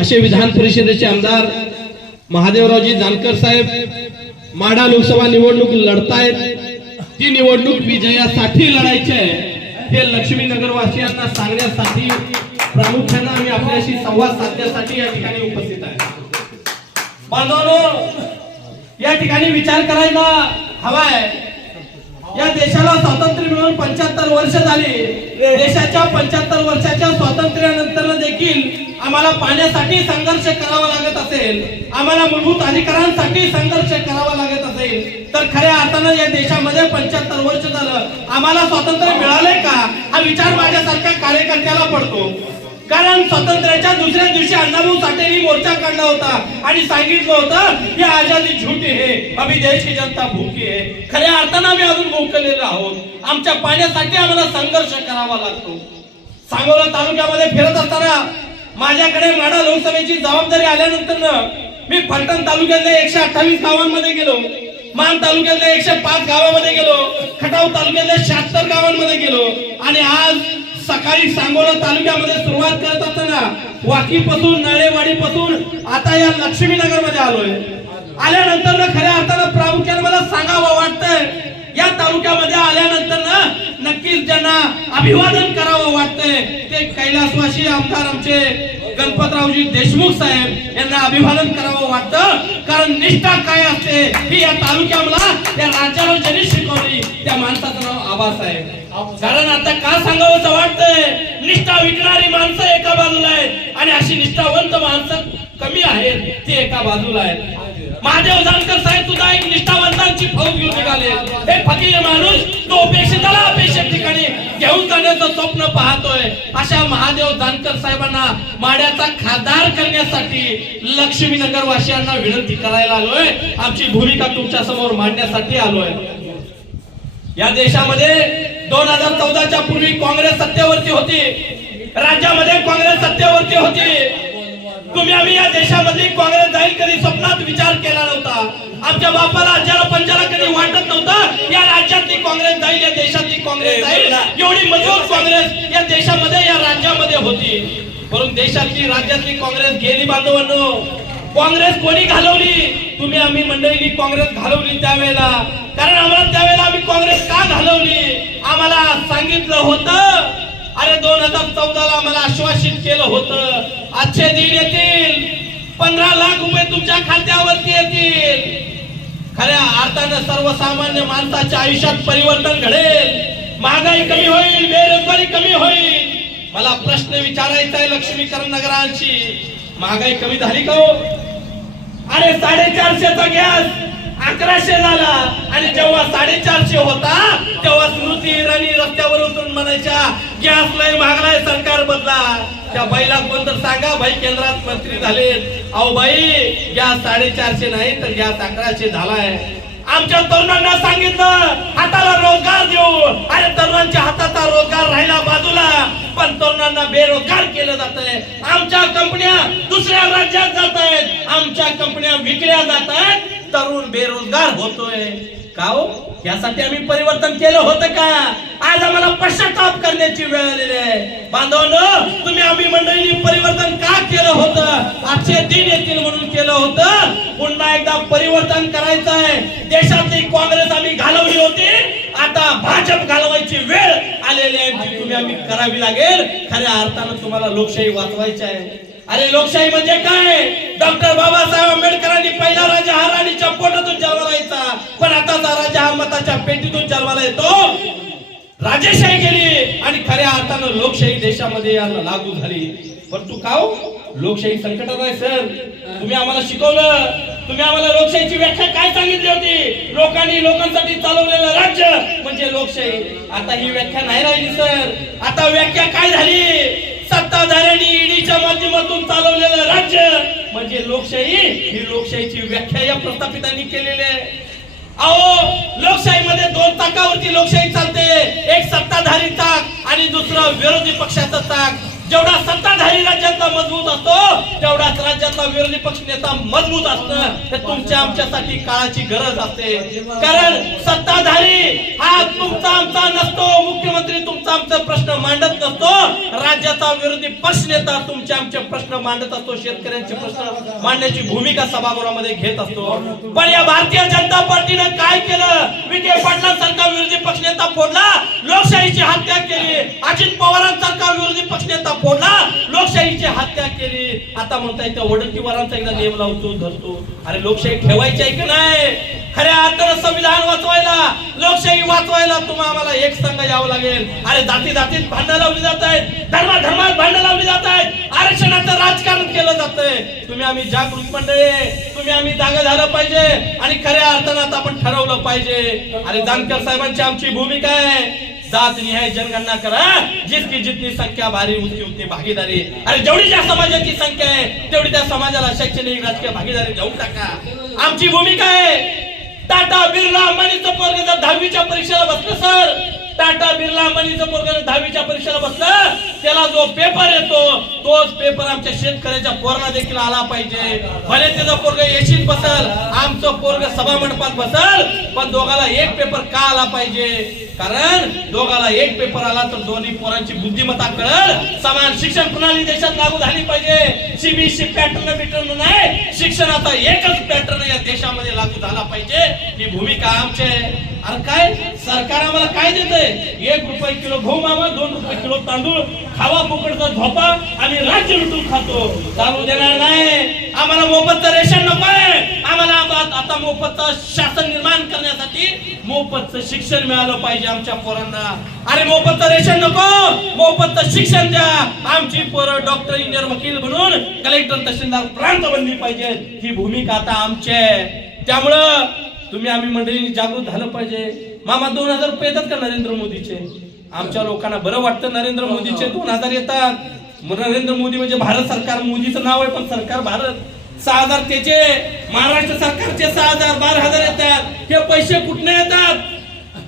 असे विधान परिषदेचे आमदार महादेवरावजी जानकर साहेब माडा लोकसभा निवडणूक लढतायत. ती निवडणूक विजयासाठी लढायची आहे हे लक्ष्मीनगर वासियांना सांगण्यासाठी प्रामुख्यानं आम्ही आपल्याशी संवाद साधण्यासाठी या ठिकाणी उपस्थित आहे. बांधवांनो या ठिकाणी विचार करायला हवाय. या देशाला स्वातंत्र्य मिळून पंच्याहत्तर वर्ष झाली. देशाच्या पंच्याहत्तर वर्षाच्या स्वातंत्र्यानंतर देखील आम्हाला पाण्यासाठी संघर्ष करावा लागत असेल आम्हाला मूलभूत अधिकारांसाठी संघर्ष करावा लागत असेल तर खऱ्या अर्थानं या देशामध्ये पंच्याहत्तर वर्ष झालं आम्हाला स्वातंत्र्य मिळालंय का? हा विचार माझ्यासारख्या कार्यकर्त्याला पडतो. कारण स्वातंत्र्याच्या दुसऱ्या दिवशी अण्णाभाऊ साठेंनी मोर्चा काढला होता आणि सांगितलं होतं की आजादी झुटी हे अभि देश की जनता भूकी आहे. खऱ्या अर्थानं आम्ही अजून भूकलेलो आहोत. आमच्या पाण्यासाठी आम्हाला संघर्ष करावा लागतो. सांगोला तालुक्यामध्ये फिरत असताना माझ्याकडे माडा लोकसभेची जबाबदारी आल्यानंतर मी फलटण तालुक्यातल्या एकशे अठ्ठावीस गावांमध्ये गेलो. मान तालुक्यातल्या एकशे पाच गावामध्ये गेलो. खटाव तालुक्यातल्या शहात्तर गावांमध्ये गेलो. आणि आज सकाळी सांगोला तालुक्यामध्ये सुरुवात करत असताना वाकीपासून नळेवाडीपासून आता या लक्ष्मीनगरमध्ये आलोय. आल्यानंतर खऱ्या अर्थानं प्रामुख्याने मला सांगावं वाटतंय या तालुक्यामध्ये आल्यानंतर ज्यांना अभिवादन करावं वाटतंय ते कैलासवासी आमदार आमचे गणपतरावजी देशमुख साहेब यांना अभिवादन करावं वाटतं. कारण निष्ठा काय असते ही या तालुक्याला त्या राज्याला ज्यांनी शिकवली त्या माणसाचं नाव आभास आहे कारण आता का सांगावं वाटतंय निष्ठा विकणारी माणसं एका बाजूला आहेत आणि अशी निष्ठावंत माणसं कमी आहेत ती एका बाजूला आहेत. महादेव जानकर साहेब सुद्धा एक निष्ठावंतांची फौज घेऊन निघाले. हे फकीर माणूस तो अपेक्षिताला अपेक्षित ठिकाणी घेऊन जाण्याचं स्वप्न पाहतोय. अशा महादेव जानकर साहेबांना माड्याचा खासदार करण्यासाठी लक्ष्मीनगर वासियांना विनंती करायला आलोय. आमची भूमिका तुमच्यासमोर मांडण्यासाठी आलोय. या देशामध्ये दोन हजार चौदाच्या पूर्वी काँग्रेस सत्तेवरती होती. राज्यामध्ये काँग्रेस सत्तेवरती होती. तुम्ही आम्ही या देशामध्ये काँग्रेस जाईल कधी स्वप्नात विचार केला नव्हता? आमच्या बापाला आज्याला पंजाला कधी वाटत नव्हतं? या राज्यातली काँग्रेस जाईल या देशातली काँग्रेस जाईल एवढी मजबूत काँग्रेस या देशामध्ये या राज्यामध्ये होती. म्हणून देशातली राज्यातली काँग्रेस गेली बांधवांनो. काँग्रेस कोणी घालवली? तुम्ही आम्ही मंडळींनी काँग्रेस घालवली त्यावेळेला. कारण आम्हाला त्यावेळेला आम्ही काँग्रेस का घालवली? आम्हाला सांगितलं होतं अरे दोन हजार चौदाला मला आश्वासित केलं होतं. आजचे दिन येतील. पंधरा लाख रुपये तुमच्या खात्यावरती येतील. खऱ्या अर्थानं सर्वसामान्य माणसाच्या आयुष्यात परिवर्तन घडेल. महागाई कमी होईल बेरोजगारी कमी होईल. मला प्रश्न विचारायचा आहे लक्ष्मीकरण नगरांची महागाई कमी झाली का हो? अरे साडेचारशेचा गॅस. अकराशे झाला. आणि जेव्हा साडेचारशे होता तेव्हा स्मृती इराणी रस्त्यावर उतरून म्हणायच्या गॅस लय मागलाय सरकार बदला. त्या बाईला कोण तर सांगा बाई केंद्रात मंत्री झाले. अहो बाई गॅस साडेचारशे नाही तर गॅस अकराशे झालाय. आमच्या तरुणांना सांगितलं हाताला रोजगार देऊ. अरे तरुणांच्या हाताचा रोजगार राहिला बाजूला. पण तरुणांना बेरोजगार केलं जात आहे आमच्या कंपन्या दुसऱ्या राज्यात जात आहेत आमच्या कंपन्या विकल्या जात आहेत तरुण बेरोजगार होतोय. का हो? यासाठी आम्ही परिवर्तन केलं होतं का? आज आम्हाला पश्चाताप करण्याची वेळ आलेली आहे. बांधवांनो तुम्ही आम्ही मंडळींनी परिवर्तन का केलं होतं? आजचे दिन येतील म्हणून केलं होतं. पुन्हा एकदा परिवर्तन करायचं आहे. देशातली काँग्रेस आम्ही घालवली होती. आता भाजप घालवायची वेळ आलेली आहे. तुम्ही आम्ही करावी लागेल. खऱ्या अर्थानं तुम्हाला लोकशाही वाचवायची आहे. अरे लोकशाही म्हणजे काय? डॉक्टर बाबासाहेब आंबेडकरांनी पहिला राजा हा राणीच्या पोटातून जन्माला यायचा. पण आताचा राजा हा मताच्या पेटीतून जन्माला येतो. राजेशाही गेली आणि खऱ्या अर्थानं लोकशाही देशामध्ये यांना लागू झाली. पण तू काव हो? लोकशाही संकटात आहे सर. तुम्ही आम्हाला शिकवलं. तुम्ही आम्हाला लोकशाहीची व्याख्या काय सांगितली होती? लोकांनी लोकांसाठी चालवलेलं राज्य म्हणजे लोकशाही. आता ही व्याख्या नाही राहिली सर. आता व्याख्या काय झाली? सत्ताधाऱ्यांनी ईडीच्या माध्यमातून चालवलेलं राज्य म्हणजे लोकशाही. ही लोकशाहीची व्याख्या या प्रस्थापितांनी केलेली आहे. अहो लोकशाहीमध्ये दोन ताकावरती लोकशाही चालते. एक सत्ताधारी ताक आणि दुसरा विरोधी पक्षाचा ताक जेवढा सत्ताधारी राज्याचा मजबूत असतो तेवढाच राज्यातला विरोधी पक्ष नेता मजबूत असणं हे तुमच्या आमच्यासाठी काळाची गरज असते. कारण सत्ताधारी हा तुमचा आमचा नसतो. मुख्यमंत्री तुमचा आमचा प्रश्न मांडत नसतो. राज्याचा विरोधी पक्ष नेता तुमचे आमचे प्रश्न मांडत असतो. शेतकऱ्यांचे प्रश्न मांडण्याची भूमिका सभागृहामध्ये घेत असतो. पण या भारतीय जनता पार्टीनं काय केलं? विखे पाटलांसारखा विरोधी पक्ष नेता फोडला? लोकशाहीची हत्या केली. अजित पवारांसारखा विरोधी पक्ष नेता फोडला. लोकशाहीची हत्या केली. आता म्हणताय त्या वडकीवारांचा एकदा नेम लावतो धरतो. अरे लोकशाही ठेवायची आहे की नाही? खऱ्या अर्थानं संविधान वाचवायला लोकशाही वाचवायला तुम्हाला आम्हाला एक संघ यावं लागेल. अरे जाती जातीत भांडणं लावली जात आहेत. धर्मा धर्मात भांडणं लावली जात आहेत. आरक्षणाचं राजकारण केलं जातंय तुम्ही आम्ही जागृत मंडळी तुम्ही आम्ही जागा झालं पाहिजे. आणि खऱ्या अर्थानं आता आपण ठरवलं पाहिजे. अरे जानकर साहेबांची आमची भूमिका आहे. जात निहाय जनगणना करा। जितकी जितकी संख्या भारी उसकी उतनी भागीदारी। अरे जेवढी ज्या समाजाची संख्या आहे तेवढी त्या समाजाला शैक्षणिक राजकीय भागीदारी देऊ टाका आमची भूमिका आहे टाटा बिर्ला अंबानीचं पोरग जर दहावीच्या परीक्षेला बसलं सर टाटा बिर्ला अंबानीचं पोरग दहावीच्या परीक्षेला बसलं त्याला जो पेपर येतो तोच पेपर आमच्या शेतकऱ्याच्या पोराला देखील आला पाहिजे. भले त्याचा पोरग येशील बसल आमचं पोरग सभा मंडपात बसल पण दोघाला एक पेपर का आला पाहिजे? कारण दोघाला एक पेपर आला तर दोन्ही पोरांची बुद्धिमत्ता कळल. समान शिक्षण प्रणाली देशात लागू झाली पाहिजे. सीबीसी पॅटर्न बिटर्न नाही शिक्षणाचा एकच पॅटर्न या देशामध्ये लागू झाला पाहिजे. ही भूमिका आमची आहे. अरे काय? सरकार आम्हाला काय देतंय? एक रुपये किलो गहू मामा दोन रुपये किलो तांदूळ खावा फुकटचा झोपा आम्ही राज्य लुटून खातो. चालू देणार नाही. आम्हाला मोफतचं रेशन नको आहे. आम्हाला आता मोफत मोफतचं शासन निर्माण करण्यासाठी मोफतचं शिक्षण मिळालं पाहिजे आमच्या पोरांना. अरे मोफतचं रेशन नको. मोफतचं शिक्षण द्या. आमची पोरं डॉक्टर इंजिनियर वकील बनून कलेक्टर तहसीलदार प्रांत बनली पाहिजे ही भूमिका आता आमची आहे. त्यामुळं तुम्ही आम्ही मंडळी जागृत झालं पाहिजे. मामा दोन हजार रुपये येतात का नरेंद्र मोदीचे? आमच्या लोकांना बरं वाटतं नरेंद्र मोदीचे दोन हजार येतात. नरेंद्र मोदी म्हणजे भारत सरकार मोदीचं नाव आहे पण सरकार भारत. सहा हजार त्याचे महाराष्ट्र सरकारचे सहा हजार बारा हजार येतात. हे पैसे कुठने येतात?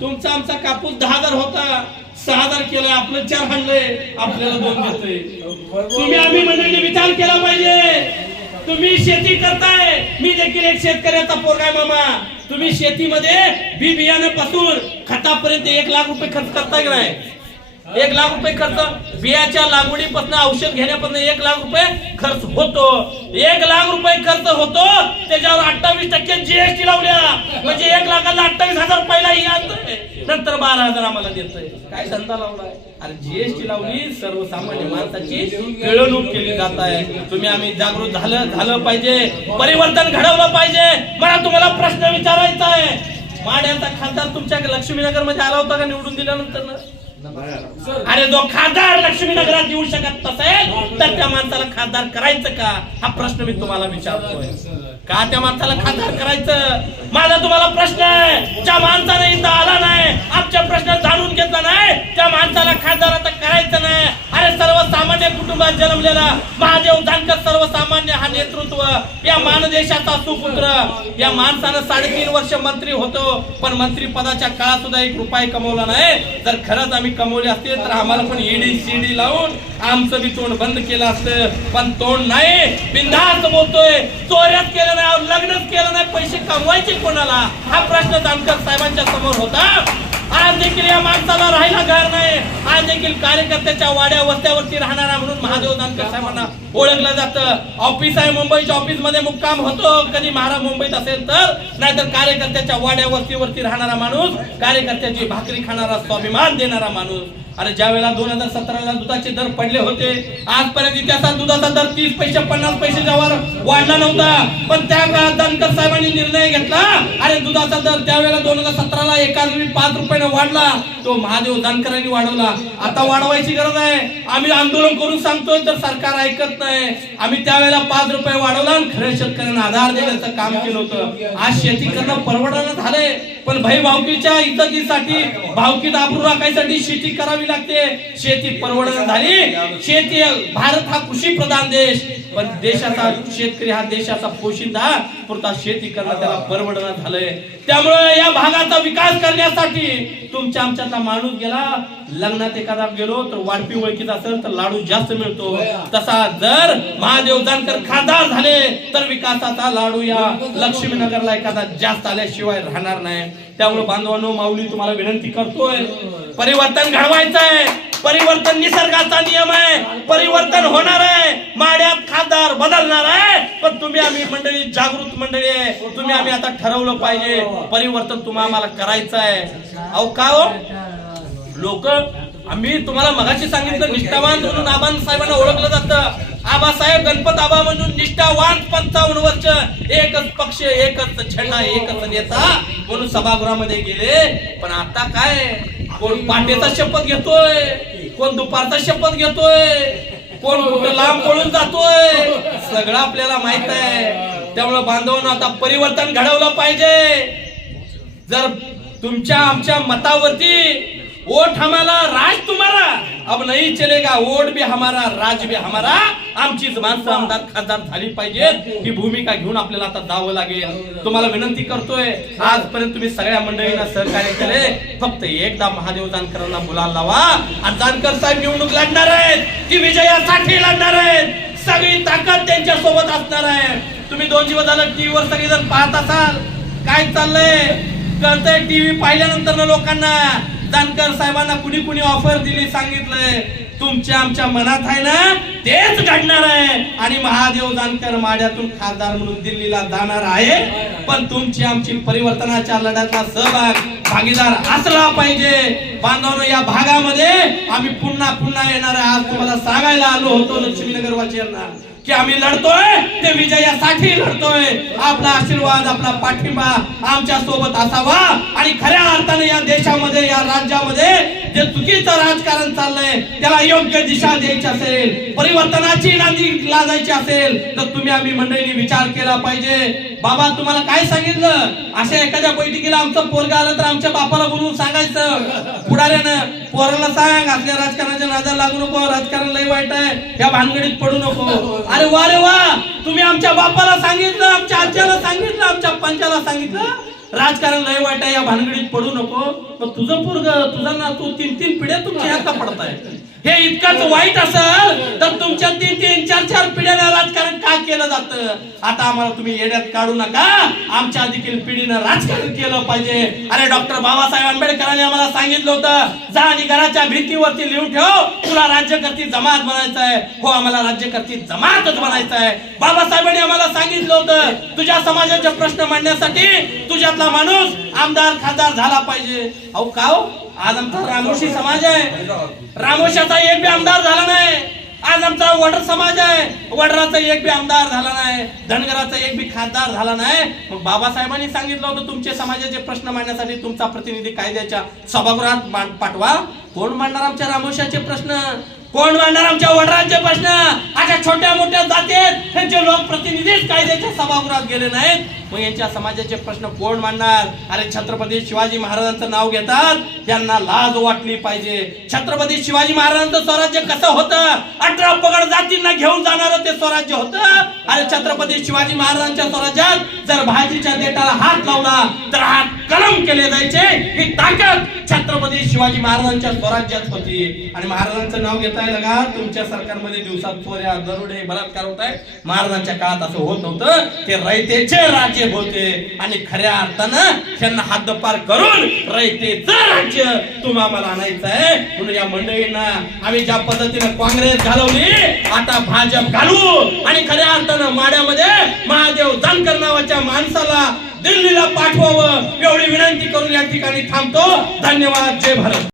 तुमचा आमचा कापूस दहा हजार होता. सहा हजार केलं आपलं चार हाणलंय. आपल्याला दोन देतोय. तुम्ही आम्ही मंडळी विचार केला पाहिजे. तुम्ही शेती करताय. मी देखील एक शेतकऱ्याचा पोरगा मामा. तुम्ही शेतीमध्ये बी बियाण्यापासून खतापर्यंत एक लाख रुपये खर्च करताय की नाही? एक लाख रुपये खर्च. बियाच्या लागवडीपासून औषध घेण्यापासून एक लाख रुपये खर्च होतो. एक लाख रुपये खर्च होतो त्याच्यावर अठ्ठावीस टक्के जीएसटी लावल्या. म्हणजे एक लाखाला अठ्ठावीस हजार पहिला ही आणतोय. नंतर बारा हजार आम्हाला देतोय. काय धंदा लावलाय? अरे जीएसटी लावली सर्वसामान्य माणसाची पिळवणूक केली जात आहे. तुम्ही आम्ही जागृत झालं झालं पाहिजे. परिवर्तन घडवलं पाहिजे. मला तुम्हाला माड्याचा खासदार तुमच्या लक्ष्मीनगरमध्ये आला होता का निवडून दिल्यानंतर? अरे जो खासदार लक्ष्मीनगरात येऊ शकत नसेल तर त्या माणसाला खासदार करायचं का? हा प्रश्न मी तुम्हाला विचारतोय. का त्या माणसाला खासदार करायचं? माझा तुम्हाला प्रश्न आहे. ज्या माणसाने इथं आला नाही आमच्या प्रश्न जाणून घेतला नाही त्या माणसाला खासदार आता करायचं नाही. अरे सर्वसामान्य कुटुंबात जन्मलेला महादेव जानकर सर्वसामान्य नेतृत्व या मानदेशाचा सुपुत्र या माणसानं साडेतीन वर्ष मंत्री होतो पण मंत्री पदाच्या काळात सुद्धा एक रुपये कमवला नाही. जर खरंच आम्ही कमवले असते तर आम्हाला पण ईडी सीडी लावून आमचं बी तोंड बंद केलं असतं. पण तोंड नाही. बिंदास्त बोलतोय. चोऱ्यात केलं नाही लग्नच केलं नाही पैसे कमवायचे कोणाला? हा प्रश्न जानकर साहेबांच्या समोर होता. आज देखील या माणसाला राहायला घर नाही. आज देखील कार्यकर्त्याच्या वाड्या वस्त्यावरती राहणारा म्हणून महादेव दानकर साहेबांना ओळखलं जातं. ऑफिस आहे मुंबईच्या ऑफिसमध्ये मुक्काम होतो. कधी महाराज मुंबईत असेल तर नाहीतर कार्यकर्त्याच्या वाड्या वस्तीवरती राहणारा माणूस कार्यकर्त्याची भाकरी खाणारा स्वाभिमान देणारा माणूस. अरे ज्या वेळेला दोन हजार सतराला दुधाचे दर पडले होते आजपर्यंत इतिहासात दुधाचा दर तीस पैसे पन्नास पैसे वर वाढला नव्हता. पण त्या काळात जानकर साहेबांनी निर्णय घेतला. अरे दुधाचा दर त्यावेळेला दोन हजार सतराला एकाच पाच रुपयाने वाढला. तो महादेव जानकरांनी वाढवला. आता वाढवायची गरज आहे. आम्ही आंदोलन करून सांगतोय तर सरकार ऐकत नाही. आम्ही त्यावेळेला पाच रुपये वाढवला आणि खऱ्या शेतकऱ्यांना आधार देण्याचं काम केलं होतं. आज शेती करणं परवडणं झालंय. पण भाई भावकीच्या इज्जतीसाठी भावकी आबरू राखायसाठी शेती करावी लागते. शेती परवडण झाली. शेती भारत हा कृषी प्रधान देश. पण देशाचा शेतकरी हा देशाचा पोशिंदा. पुरता शेती करणं त्याला परवडणं झालंय. त्यामुळे या भागाचा विकास करण्यासाठी तुमच्या आमच्यातला माणूस गेला. लग्नात एखादा गेलो तर वाढपी ओळखीत असेल तर लाडू जास्त मिळतो. तसा जर महादेव जानकर खासदार झाले तर विकासाचा लाडू या लक्ष्मीनगरला एखादा जास्त आल्याशिवाय राहणार नाही. त्यामुळे बांधवांनो माऊली तुम्हाला विनंती करतोय. परिवर्तन घडवायचं आहे परिवर्तन निसर्गाचा नियम आहे. परिवर्तन होणार आहे. माड्यात खासदार बदलणार आहे. पण तुम्ही आम्ही मंडळी जागृत मंडळी आहे. तुम्ही आम्ही आता ठरवलं पाहिजे. परिवर्तन तुम्हाला आम्हाला करायचं आहे अहो का हो? लोक आम्ही तुम्हाला मगाशी सांगितलं निष्ठावान म्हणून आबान साहेबांना ओळखलं जातं. आबासाहेब गणपत आबा म्हणून निष्ठावान पंचावन्न वर्ष एकच पक्ष एकच झेंडा एकच नेता म्हणून सभागृहामध्ये गेले. पण आता काय? कोण पाटेचा शपथ घेतोय? कोण दुपारचा शपथ घेतोय? कोण कुठं लांब पळून जातोय? सगळं आपल्याला माहीत आहे. त्यामुळे बांधवांना आता परिवर्तन घडवलं पाहिजे. जर तुमच्या आमच्या मतावरती वोट हमारा राज तुम्हारा। अब नहीं चलेगा वोट भी हमारा राज भी हमारा। आमचीच माणसं आमदार खासदार झाली पाहिजेत. ही भूमिका घेऊन आपल्याला आता जावं लागेल. तुम्हाला विनंती करतोय आजपर्यंत तुम्ही सगळ्या मंडळींना सहकार्य केले. फक्त एकदा महादेव जानकरांना बोलायला लावा. आणि जानकर साहेब निवडणूक लढणार आहेत. ती विजयासाठी लढणार आहेत. सगळी ताकद त्यांच्यासोबत असणार आहे. तुम्ही दोन दिवस झालं टीव्हीवर सगळेजण पाहत असाल. काय चाललंय? कळतंय टीव्ही पाहिल्यानंतर ना लोकांना. जानकर साहेबांना कुणी कुणी ऑफर दिली सांगितलंय तुमच्या आमच्या मनात आहे ना तेच घडणार आहे. आणि महादेव जानकर माड्यातून खासदार म्हणून दिल्लीला जाणार आहे. पण तुमची आमची परिवर्तनाच्या लढ्यातला सहभाग भागीदार असला पाहिजे. बांधवनं या भागामध्ये आम्ही पुन्हा पुन्हा येणार आहे. आज तुम्हाला सांगायला आलो होतो लक्ष्मीनगर वासियांना की आम्ही लढतोय ते विजयासाठी लढतोय. आपला आशीर्वाद आपला पाठिंबा आमच्यासोबत असावा. आणि खऱ्या अर्थाने या देशामध्ये या राज्यामध्ये जे चुकीचं राजकारण चाललंय त्याला योग्य दिशा द्यायची असेल परिवर्तनाची नांदी लादायची असेल तर तुम्ही आम्ही मंडळींनी विचार केला पाहिजे. बाबा तुम्हाला काय सांगितलं? अशा एखाद्या बैठकीला आमचं पोरगा आलं तर आमच्या बापाला बोलवून सांगायचं. पुढाऱ्यानं पोराला सांग आपल्या राजकारणाच्या नादाला लागू नको राजकारण लय वाईट आहे या भानगडीत पडू नको. अरे वा रे वा तुम्ही आमच्या बापाला सांगितलं आमच्या आज्याला सांगितलं आमच्या पंचाला सांगितलं? राजकारण लय वाईट आहे या भानगडीत पडू नको. मग तुझं पूर्ग तुझा ना तू तीन तीन पिढ्या तुमच्या ह्याचा पडताय. हे इतकंच वाईट असेल तर तुमच्या तीन तीन चार चार पिढ्याला राजकारण का केलं जातं? आता आम्हाला तुम्ही येड्यात काढू नका. आमच्या देखील पिढीनं राजकारण केलं पाहिजे. अरे डॉक्टर बाबासाहेब आंबेडकरांनी आम्हाला सांगितलं होतं जा आणि घराच्या भिंतीवरती लिहून ठेव. तुला राज्यकर्ती जमात बनायचं आहे. हो आम्हाला राज्यकर्ती जमातच बनायचं आहे. बाबासाहेबांनी आम्हाला सांगितलं होतं तुझ्या समाजाचे प्रश्न मांडण्यासाठी तुझ्यातला माणूस आमदार खासदार झाला पाहिजे. अहो का हो? आज आमचा रामोशी समाज आहे. रामोशाचा एक बी आमदार झाला नाही. आज आमचा वडर समाज आहे. वडराचा एक बी आमदार झाला नाही. धनगराचा एक बी खासदार झाला नाही. मग बाबासाहेबांनी सांगितलं होतं तुमचे समाजाचे प्रश्न मांडण्यासाठी तुमचा प्रतिनिधी कायद्याच्या सभागृहात पाठवा. कोण मांडणार आमच्या रामोशाचे प्रश्न? कोण मांडणार आमच्या वडरांचे प्रश्न? अशा छोट्या मोठ्या जातीत त्यांचे लोकप्रतिनिधीच कायद्याच्या सभागृहात गेले नाहीत. मग यांच्या समाजाचे प्रश्न कोण मांडणार? अरे छत्रपती शिवाजी महाराजांचं नाव घेतात. त्यांना लाज वाटली पाहिजे. छत्रपती शिवाजी महाराजांचं स्वराज्य कसं होतं? अठरा पगड जातींना घेऊन जाणार ते स्वराज्य होतं? अरे छत्रपती शिवाजी महाराजांच्या स्वराज्यात जर भाजीच्या देटाला हात लावला तर हात कलम केले जायचे. ही ताकद छत्रपती शिवाजी महाराजांच्या स्वराज्यात होती. आणि महाराजांचं नाव घेता येईल का? तुमच्या सरकारमध्ये दिवसात चोऱ्या दरोडे बलात्कार होत आहे महाराजांच्या काळात असं होत नव्हतं. ते रयतेचे राज्य होते. आणि खऱ्या अर्थानं त्यांना हद्दपार करून रयतेचं राज्य तुम्हा आम्हाला आणायचं आहे. म्हणून या मंडळींना आम्ही ज्या पद्धतीनं काँग्रेस घालवली आता भाजप घालू. आणि खऱ्या अर्थानं माड्यामध्ये महादेव जानकर नावाच्या माणसाला दिल्लीला पाठवावं एवढी विनंती करून या ठिकाणी थांबतो. धन्यवाद. जय भारत.